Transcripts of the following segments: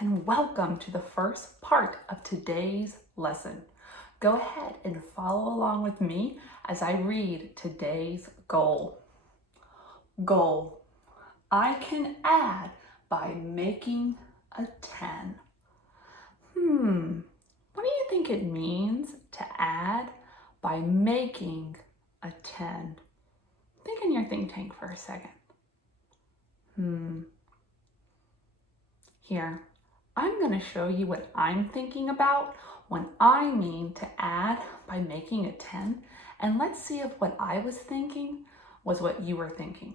and welcome to the first part of today's lesson. Go ahead and follow along with me as I read today's goal. Goal. I can add by making a 10. What do you think it means to add by making a 10? Think in your think tank for a second. Here, I'm going to show you what I'm thinking about when I mean to add by making a 10. And let's see if what I was thinking was what you were thinking.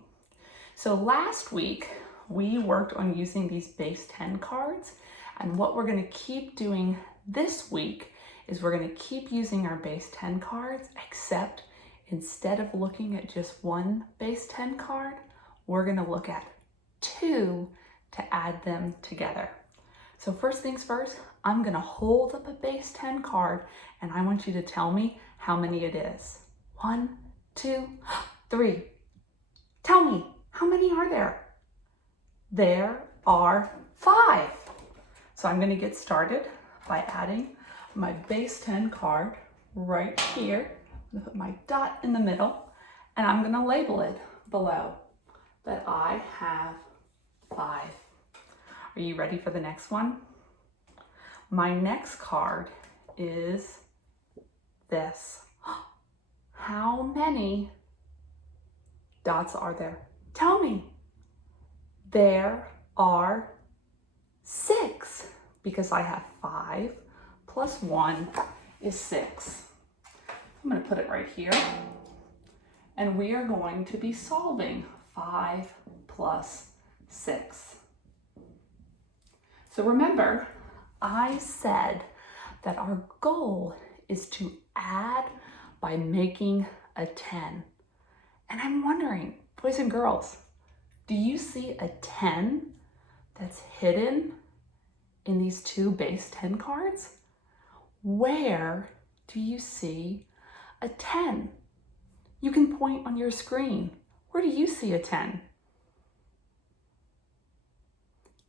So last week, we worked on using these base 10 cards. And what we're going to keep doing this week is we're going to keep using our base 10 cards, except instead of looking at just one base 10 card, we're going to look at two to add them together. So first things first, I'm going to hold up a base 10 card and I want you to tell me how many it is. 1, 2, 3. Tell me, how many are there? There are 5. So I'm going to get started by adding my base 10 card right here. I'm going to put my dot in the middle and I'm going to label it below that I have 5. Are you ready for the next one? My next card is this. How many dots are there? Tell me. There are 6 because I have 5 plus 1 is 6. I'm going to put it right here. And we are going to be solving 5 plus 6. So remember, I said that our goal is to add by making a 10. And I'm wondering, boys and girls, do you see a 10 that's hidden in these two base 10 cards? Where do you see a 10? You can point on your screen. Where do you see a 10?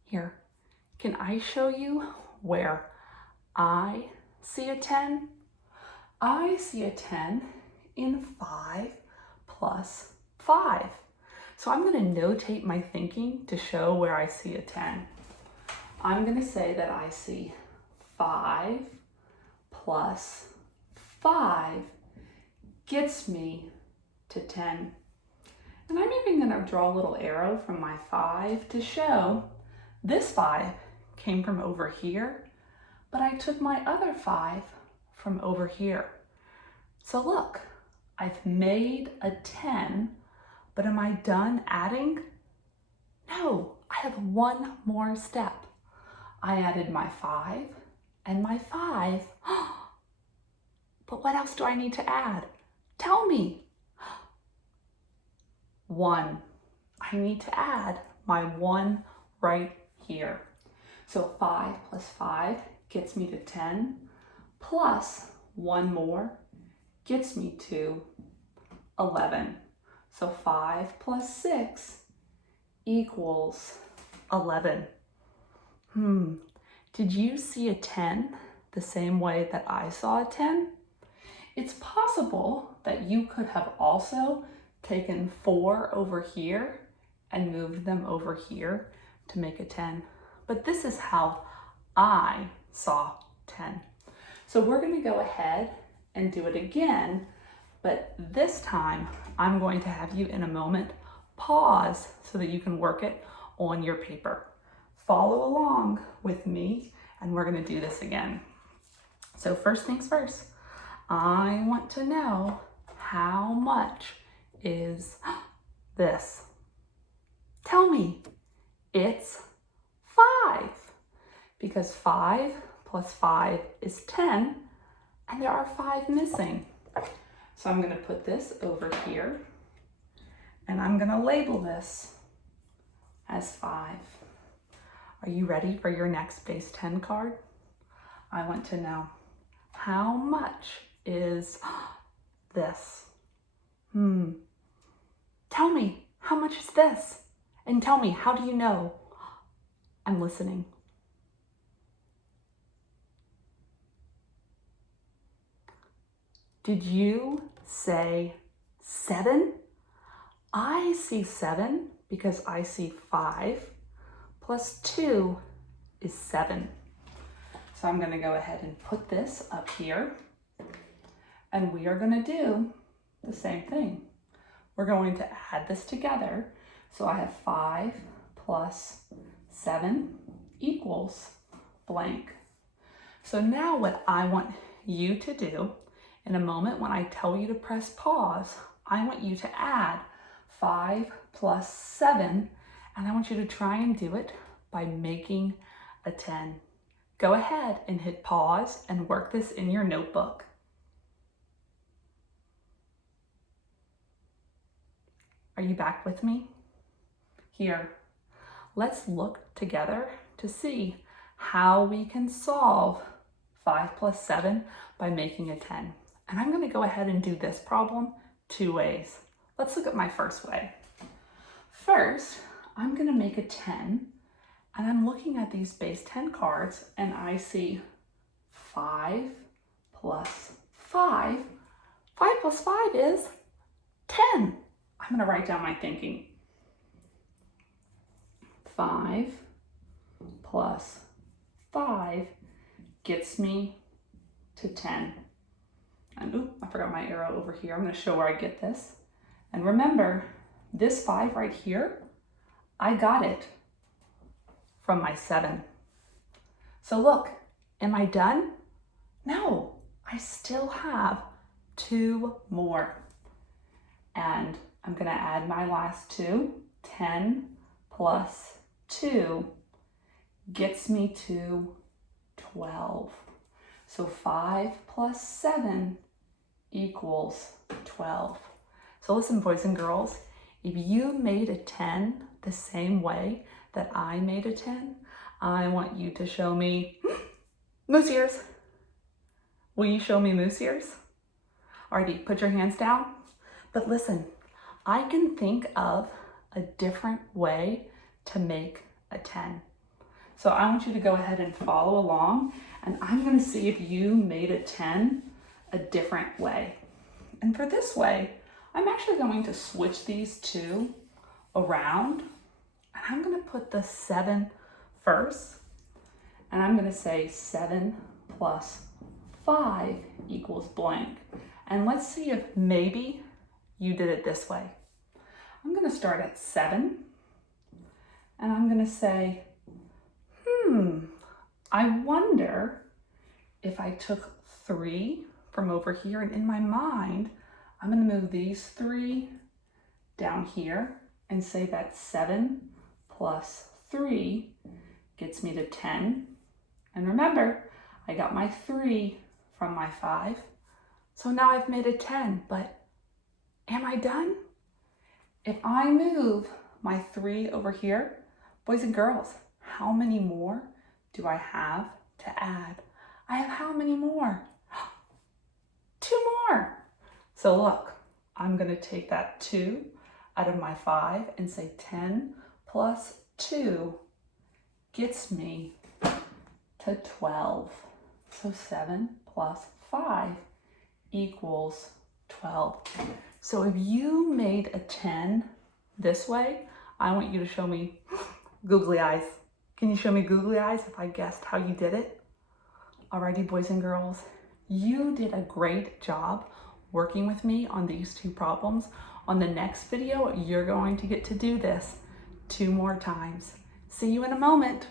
Here. Can I show you where I see a 10? I see a 10 in 5 plus 5. So I'm going to notate my thinking to show where I see a 10. I'm going to say that I see 5 plus 5 gets me to 10. And I'm even going to draw a little arrow from my 5 to show this 5 came from over here, but I took my other 5 from over here. So look, I've made a 10, but am I done adding? No, I have one more step. I added my 5 and my 5. But what else do I need to add? Tell me. 1. I need to add my 1 right here. So 5 plus 5 gets me to 10, plus 1 more gets me to 11. So 5 plus 6 equals 11. Did you see a 10 the same way that I saw a 10? It's possible that you could have also taken 4 over here and moved them over here to make a 10. But this is how I saw 10. So we're going to go ahead and do it again, but this time I'm going to have you in a moment pause so that you can work it on your paper. Follow along with me and we're going to do this again. So first things first, I want to know how much is this. Tell me. It's 5, because 5 plus 5 is 10, and there are 5 missing. So I'm going to put this over here, and I'm going to label this as 5. Are you ready for your next base 10 card? I want to know, how much is this? Tell me, how much is this? And tell me, how do you know? I'm listening. Did you say 7? I see 7 because I see 5 plus 2 is 7. So I'm going to go ahead and put this up here, and we are going to do the same thing. We're going to add this together. So I have 5 plus 7 equals blank. So now what I want you to do, in a moment when I tell you to press pause, I want you to add 5 plus 7, and I want you to try and do it by making a 10. Go ahead and hit pause and work this in your notebook. Are you back with me? Here, let's look together to see how we can solve 5 plus 7 by making a 10. And I'm going to go ahead and do this problem 2 ways. Let's look at my first way. First, I'm going to make a 10, and I'm looking at these base 10 cards, and I see 5 plus 5. 5 plus 5 is 10. I'm going to write down my thinking. 5 plus 5 gets me to 10. And oop, I forgot my arrow over here. I'm going to show where I get this. And remember, this 5 right here, I got it from my 7. So look, am I done? No, I still have 2 more. And I'm going to add my last 2. 10 plus 2 gets me to 12. So 5 plus 7 equals 12. So listen, boys and girls, if you made a 10 the same way that I made a 10, I want you to show me moose ears. Will you show me moose ears? Alrighty, put your hands down. But listen, I can think of a different way to make a 10. So I want you to go ahead and follow along, and I'm going to see if you made a 10 a different way. And for this way, I'm actually going to switch these 2 around, and I'm going to put the 7 first, and I'm going to say 7 plus 5 equals blank. And let's see if maybe you did it this way. I'm going to start at 7, and I'm going to say, I wonder if I took 3 from over here, and in my mind, I'm going to move these 3 down here and say that 7 plus 3 gets me to 10. And remember, I got my 3 from my 5. So now I've made a 10, but am I done? If I move my 3 over here, boys and girls, how many more do I have to add? I have how many more? 2 more. So look, I'm going to take that 2 out of my 5 and say 10 plus 2 gets me to 12. So 7 plus 5 equals 12. So if you made a 10 this way, I want you to show me googly eyes. Can you show me googly eyes if I guessed how you did it? Alrighty, boys and girls, you did a great job working with me on these 2 problems. On the next video, you're going to get to do this 2 more times. See you in a moment.